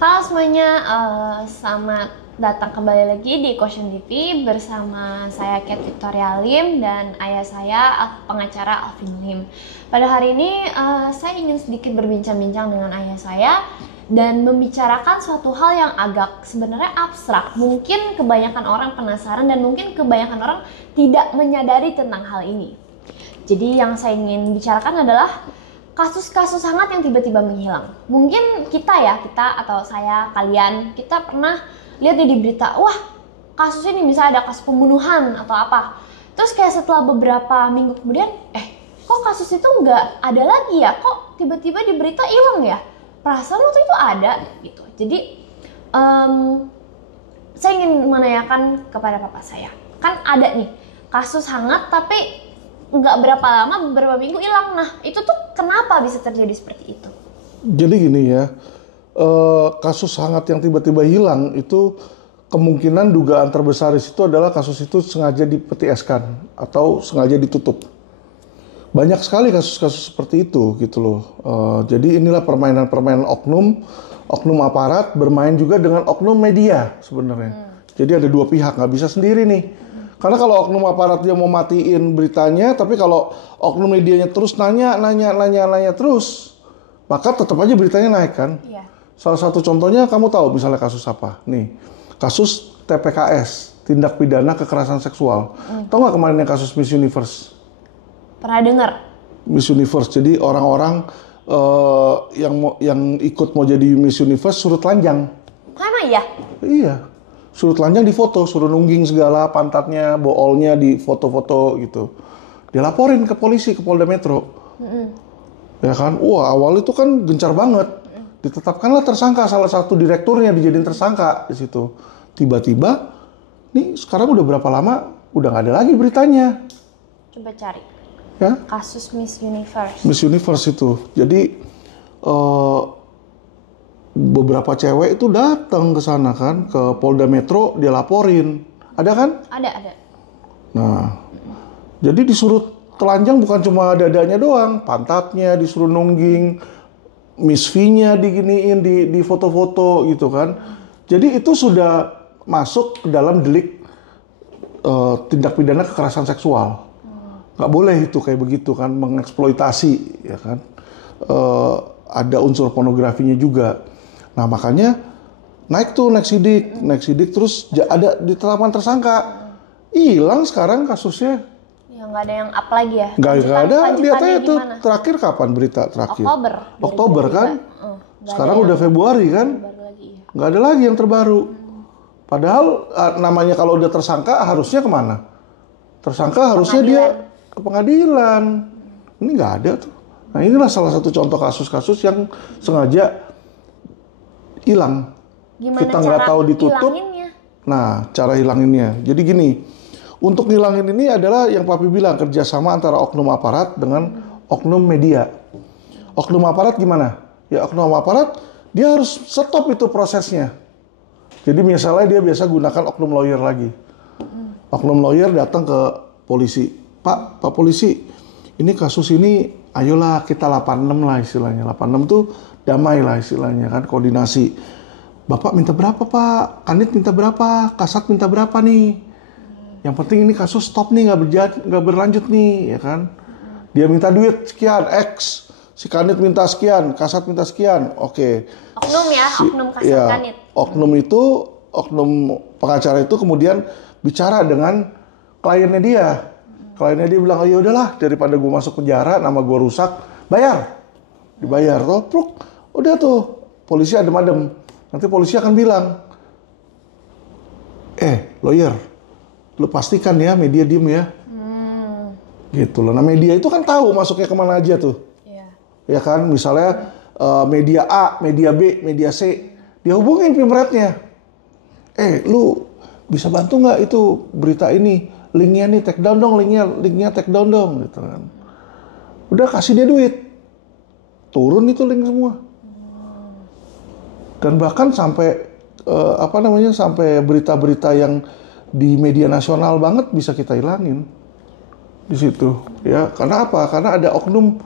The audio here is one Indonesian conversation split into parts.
Halo semuanya, selamat datang kembali lagi di Quotient TV bersama saya Kat Victoria Lim dan ayah saya pengacara Alvin Lim. Pada hari ini saya ingin sedikit berbincang-bincang dengan ayah saya dan membicarakan suatu hal yang agak sebenarnya abstrak. Mungkin kebanyakan orang penasaran dan mungkin kebanyakan orang tidak menyadari tentang hal ini. Jadi yang saya ingin bicarakan adalah kasus-kasus hangat yang tiba-tiba menghilang. Mungkin kita atau saya, kalian, kita pernah lihat di berita, wah kasus ini bisa ada kasus pembunuhan atau apa. Terus kayak setelah beberapa minggu kemudian, kok kasus itu nggak ada lagi ya? Kok tiba-tiba di berita hilang ya? Perasaan waktu itu ada gitu. Jadi saya ingin menanyakan kepada papa saya, kan ada nih kasus hangat tapi nggak berapa lama, beberapa minggu hilang. Nah, itu tuh kenapa bisa terjadi seperti itu? Jadi gini ya, kasus hangat yang tiba-tiba hilang itu kemungkinan dugaan terbesar di situ adalah kasus itu sengaja dipetieskan atau sengaja ditutup. Banyak sekali kasus-kasus seperti itu gitu loh. Jadi inilah permainan-permainan oknum aparat bermain juga dengan oknum media sebenarnya. Jadi ada dua pihak, nggak bisa sendiri nih. Karena kalau oknum aparat dia mau matiin beritanya, tapi kalau oknum medianya terus nanya terus, maka tetap aja beritanya naik kan. Iya. Salah satu contohnya kamu tahu misalnya kasus apa? Nih, kasus TPKS, tindak pidana kekerasan seksual. Tahu nggak kemarin yang kasus Miss Universe? Pernah dengar? Miss Universe, jadi orang-orang yang ikut mau jadi Miss Universe suruh telanjang. Emang iya? Iya. Suruh telanjang difoto, suruh nungging segala pantatnya, boolnya di foto-foto gitu. Dilaporin ke polisi, ke Polda Metro. Ya kan, wah awal itu kan gencar banget. Ditetapkanlah tersangka, salah satu direkturnya dijadiin tersangka di situ. Tiba-tiba, nih sekarang udah berapa lama, udah nggak ada lagi beritanya. Coba cari. Ya? Kasus Miss Universe. Miss Universe itu. Jadi beberapa cewek itu datang ke sana kan, ke Polda Metro, dia laporin. Ada kan? Ada. Nah, jadi disuruh telanjang bukan cuma dadanya doang, pantatnya disuruh nungging, Miss V-nya diginiin, di foto-foto gitu kan. Jadi itu sudah masuk ke dalam delik tindak pidana kekerasan seksual. Nggak boleh itu kayak begitu kan, mengeksploitasi ya kan. Ada unsur pornografinya juga. Nah makanya naik sidik terus ada ditetapkan tersangka. Hilang sekarang kasusnya. Ya nggak ada yang up lagi ya? Nggak ada, lihat aja tuh gimana? terakhir kapan berita terakhir? Oktober kan? Sekarang udah Februari kan? Lagi, ya. Nggak ada lagi yang terbaru. Padahal namanya kalau udah tersangka harusnya kemana? Tersangka harusnya dia ke pengadilan. Ini nggak ada tuh. Nah inilah salah satu contoh kasus-kasus yang sengaja hilang. Gimana Kita nggak tahu ditutup. Nah, cara hilanginnya. Jadi gini, untuk ngilangin ini adalah yang Papi bilang, kerjasama antara oknum aparat dengan oknum media. Oknum aparat gimana? Ya oknum aparat, dia harus stop itu prosesnya. Jadi misalnya dia biasa gunakan oknum lawyer lagi. Oknum lawyer datang ke polisi. Pak polisi, ini kasus ini, ayolah kita 86 lah istilahnya. 86 tuh damai lah istilahnya kan, koordinasi. Bapak minta berapa Pak? Kanit minta berapa? Kasat minta berapa nih? Yang penting ini kasus stop nih, nggak berlanjut nih, ya kan? Dia minta duit sekian, X. Si Kanit minta sekian, Kasat minta sekian, oke. Oknum ya, oknum Kasat ya, Kanit. Oknum pengacara itu kemudian bicara dengan kliennya dia. Kliennya dia bilang, oh ya udahlah, daripada gue masuk penjara, nama gue rusak, bayar. Dibayar, toh, udah tuh, polisi adem-adem. Nanti polisi akan bilang, lawyer, lu pastikan ya media diem ya. Gitu loh. Nah media itu kan tahu masuknya kemana aja tuh. Ya kan, misalnya media A, media B, media C, dia hubungin pimretnya. Lu bisa bantu nggak itu berita ini? Linknya nih take down dong, linknya take down dong, gitu kan. Udah kasih dia duit, turun itu link semua. Dan bahkan sampai sampai berita-berita yang di media nasional banget bisa kita hilangin di situ, ya. Karena apa? Karena ada oknum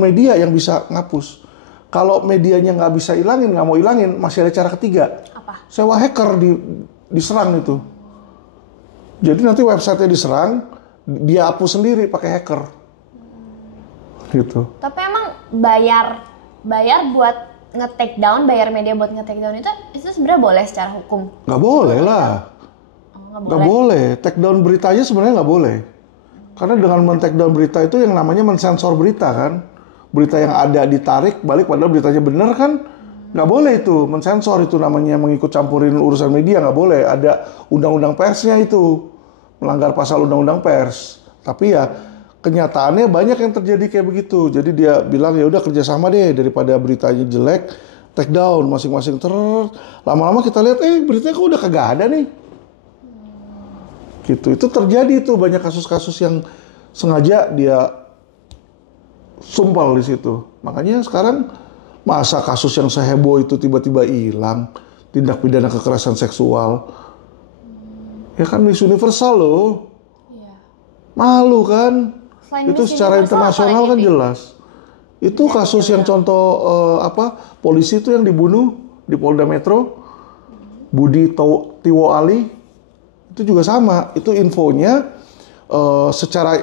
media yang bisa ngapus. Kalau medianya nggak bisa hilangin, nggak mau hilangin, masih ada cara ketiga. Apa? Sewa hacker diserang itu. Jadi nanti websitenya diserang, dia hapus sendiri pakai hacker. Gitu. Tapi emang bayar buat nge-take down, bayar media buat nge-take down itu sebenarnya boleh secara hukum? Nggak boleh lah. Nggak boleh. Take down beritanya sebenarnya nggak boleh. Karena dengan men-take down berita itu yang namanya mensensor berita kan. Berita yang ada ditarik balik padahal beritanya benar kan. Nggak boleh itu. Mensensor itu namanya mengikut campurin urusan media. Nggak boleh. Ada undang-undang persnya itu. Melanggar pasal undang-undang pers. Tapi ya kenyataannya banyak yang terjadi kayak begitu. Jadi dia bilang ya udah kerjasama deh daripada beritanya jelek, take down masing-masing lama-lama kita lihat beritanya kok udah kagak ada nih. Gitu. Itu terjadi tuh banyak kasus-kasus yang sengaja dia sumpal di situ. Makanya sekarang masa kasus yang seheboh itu tiba-tiba hilang, tindak pidana kekerasan seksual. Ya kan Miss Universal loh. Iya. Malu kan? Selain itu secara internasional kan jelas. Itu kasus yang contoh polisi itu yang dibunuh di Polda Metro, Budi Tiwo Ali, itu juga sama. Itu infonya secara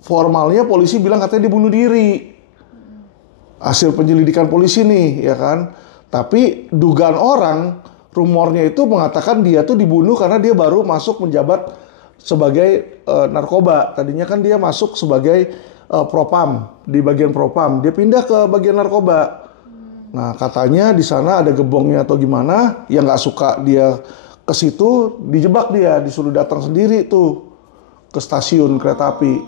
formalnya polisi bilang katanya dia bunuh diri. Hasil penyelidikan polisi nih, ya kan. Tapi dugaan orang, rumornya itu mengatakan dia tuh dibunuh karena dia baru masuk menjabat sebagai narkoba. Tadinya kan dia masuk sebagai propam, di bagian propam. Dia pindah ke bagian narkoba. Nah, katanya di sana ada gebongnya atau gimana, yang nggak suka dia ke situ, dijebak dia, disuruh datang sendiri tuh ke stasiun kereta api.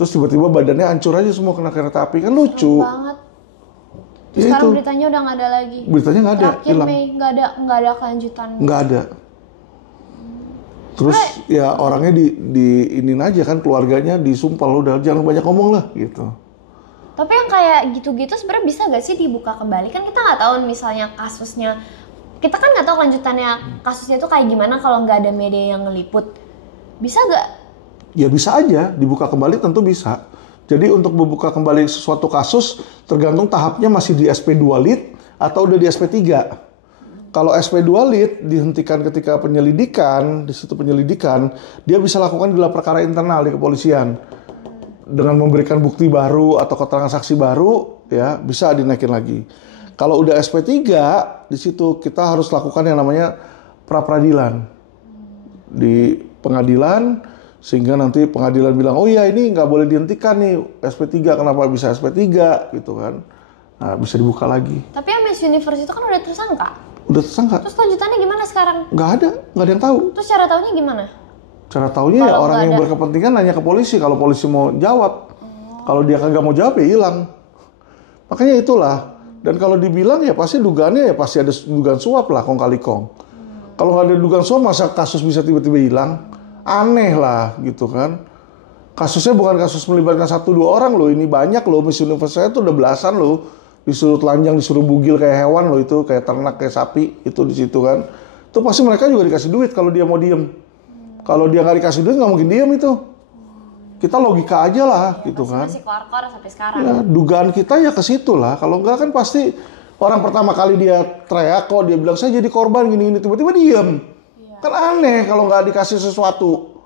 Terus tiba-tiba badannya hancur aja semua kena kereta api. Kan lucu. Banget. Ya sekarang itu. Beritanya udah nggak ada lagi. Beritanya nggak ada, Terakhir hilang. Mei nggak ada kelanjutan. Nggak ada. Terus ya orangnya diinin aja kan, keluarganya disumpal, udah jangan banyak ngomong lah gitu. Tapi yang kayak gitu-gitu sebenarnya bisa nggak sih dibuka kembali? Kan kita nggak tahu misalnya kasusnya, kita kan nggak tahu lanjutannya kasusnya itu kayak gimana kalau nggak ada media yang ngeliput. Bisa nggak? Ya bisa aja dibuka kembali, tentu bisa. Jadi untuk membuka kembali sesuatu kasus tergantung tahapnya masih di SP2 Lit atau udah di SP3. Kalau SP2 Lit dihentikan ketika penyelidikan, di situ penyelidikan, dia bisa lakukan gelar perkara internal di kepolisian. Dengan memberikan bukti baru atau keterangan saksi baru, ya bisa dinaikin lagi. Kalau udah SP3, di situ kita harus lakukan yang namanya pra-peradilan. Di pengadilan, sehingga nanti pengadilan bilang, oh iya ini nggak boleh dihentikan nih, SP3, kenapa bisa SP3, gitu kan. Nah, bisa dibuka lagi. Tapi yang Miss Universe itu kan udah tersangka. Udah tersangka. Terus lanjutannya gimana sekarang? Nggak ada yang tahu. Terus cara tahunya gimana? Cara tahunya ya orang yang berkepentingan nanya ke polisi, kalau polisi mau jawab. Kalau dia kagak mau jawab ya hilang. Makanya itulah. Dan kalau dibilang ya pasti dugaannya ya pasti ada dugaan suap lah, kong kali kong. Kalau nggak ada dugaan suap masa kasus bisa tiba-tiba hilang? Aneh lah gitu kan. Kasusnya bukan kasus melibatkan 1-2 orang loh, ini banyak loh. Miss Universe saya tuh udah belasan loh. Disuruh telanjang, disuruh bugil kayak hewan loh itu, kayak ternak, kayak sapi, itu di situ kan. Itu pasti mereka juga dikasih duit kalau dia mau diem. Kalau dia nggak dikasih duit nggak mungkin diem itu. Kita logika aja lah ya, gitu kan. Masih keluar-keluar sampai sekarang. Ya, dugaan kita ya ke situ lah. Kalau nggak kan pasti orang pertama kali dia teriak kok, dia bilang saya jadi korban gini-gini, tiba-tiba diem. Ya. Kan aneh kalau nggak dikasih sesuatu.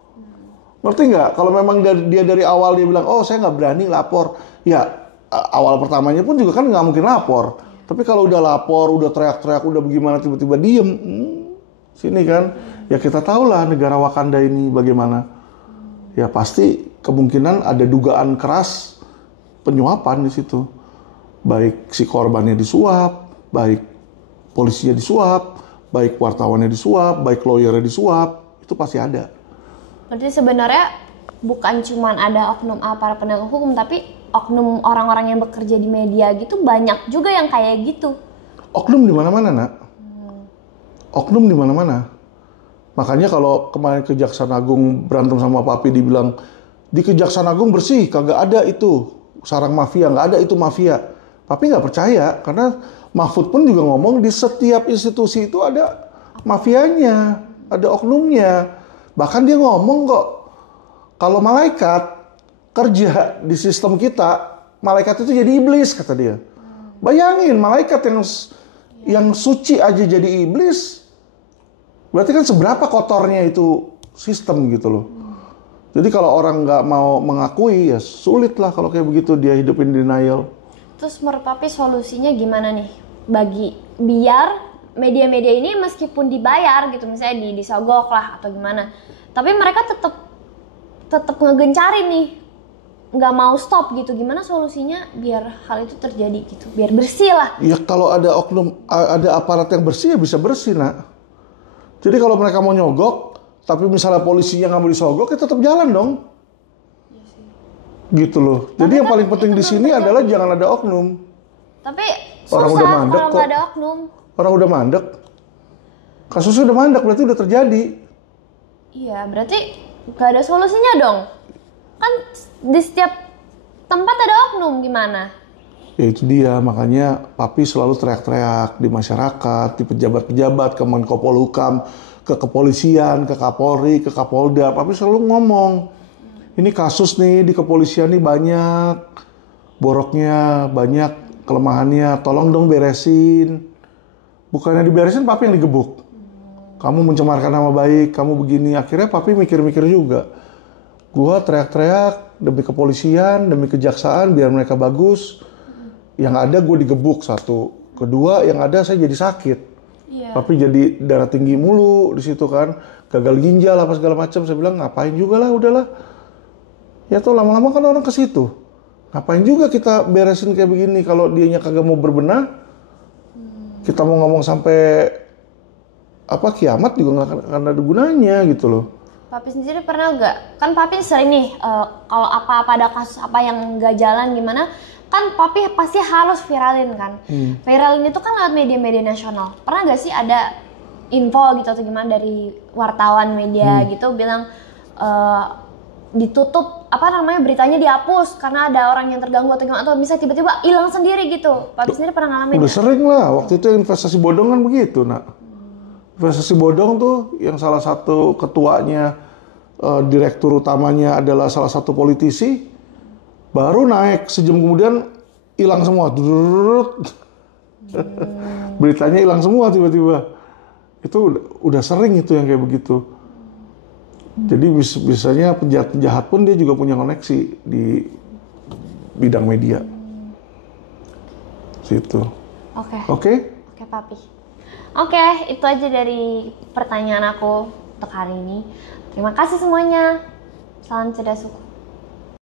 Ngerti nggak? Kalau memang dia dari awal dia bilang, oh saya nggak berani lapor. Ya awal pertamanya pun juga kan nggak mungkin lapor. Tapi kalau udah lapor, udah teriak-teriak, udah bagaimana tiba-tiba diem. Sini kan, ya kita tahulah negara Wakanda ini bagaimana. Ya pasti kemungkinan ada dugaan keras penyuapan di situ. Baik si korbannya disuap, baik polisinya disuap, baik wartawannya disuap, baik lawyernya disuap. Itu pasti ada. Berarti sebenarnya bukan cuma ada oknum para penegak hukum, tapi oknum orang-orang yang bekerja di media gitu banyak juga yang kayak gitu. Oknum di mana-mana, Nak. Oknum di mana-mana. Makanya kalau kemarin Kejaksaan Agung berantem sama Papi dibilang di Kejaksaan Agung bersih, kagak ada itu sarang mafia, nggak ada itu mafia. Papi nggak percaya karena Mahfud pun juga ngomong di setiap institusi itu ada mafianya, ada oknumnya. Bahkan dia ngomong kok kalau malaikat kerja di sistem kita, malaikat itu jadi iblis kata dia. Bayangin malaikat yang suci aja jadi iblis. Berarti kan seberapa kotornya itu sistem gitu loh. Jadi kalau orang nggak mau mengakui ya sulit lah kalau kayak begitu dia hidupin denial. Terus menurut Papi solusinya gimana nih? Biar media-media ini meskipun dibayar gitu, misalnya disogok lah atau gimana, tapi mereka tetap ngegencarin nih, nggak mau stop gitu. Gimana solusinya biar hal itu terjadi gitu, biar bersih lah? Ya kalau ada aparat yang bersih ya bisa bersih, nak. Jadi kalau mereka mau nyogok, tapi misalnya polisinya nggak mau disogok, ya tetap jalan dong. Iya sih. Gitu loh. Jadi yang paling penting di sini adalah jangan ada oknum. Tapi orang susah udah mandek kalau nggak ada oknum. Orang udah mandek. Kasusnya udah mandek berarti udah terjadi. Iya, berarti nggak ada solusinya dong. Kan di setiap tempat ada oknum, gimana? Ya itu dia, makanya Papi selalu teriak-teriak di masyarakat, di pejabat-pejabat, ke Menko Polhukam, ke kepolisian, ke Kapolri, ke Kapolda. Papi selalu ngomong, ini kasus nih di kepolisian nih banyak boroknya, banyak kelemahannya, tolong dong beresin. Bukannya diberesin, Papi yang digebuk. Kamu mencemarkan nama baik, kamu begini. Akhirnya Papi mikir-mikir juga. Gua teriak-teriak demi kepolisian, demi kejaksaan, biar mereka bagus. Yang ada gue digebuk, satu. Kedua, yang ada saya jadi sakit. Iya. Papi jadi darah tinggi mulu di situ kan. Gagal ginjal apa segala macam. Saya bilang ngapain juga lah, udahlah. Ya tuh lama-lama kan orang ke situ. Ngapain juga kita beresin kayak begini kalau dianya kagak mau berbenah. Kita mau ngomong sampai kiamat juga nggak akan ada gunanya gitu loh. Papi sendiri pernah nggak? Kan Papi sering nih kalau apa-apa ada kasus apa yang nggak jalan gimana, kan Papi pasti harus viralin kan. Viralin itu kan lewat media-media nasional. Pernah nggak sih ada info gitu atau gimana dari wartawan media gitu bilang ditutup beritanya dihapus karena ada orang yang terganggu atau gimana, atau bisa tiba-tiba hilang sendiri gitu. Papi sendiri pernah ngalamin? Udah sering lah, waktu itu investasi bodong kan begitu, nak. Investasi bodong tuh yang salah satu ketuanya, direktur utamanya adalah salah satu politisi, baru naik sejam kemudian hilang semua. Beritanya hilang semua tiba-tiba. Itu udah sering itu yang kayak begitu. Jadi biasanya penjahat-penjahat pun dia juga punya koneksi di bidang media. Situ. Oke. Oke, Papi. Oke, itu aja dari pertanyaan aku untuk hari ini. Terima kasih semuanya. Salam cerdas suku.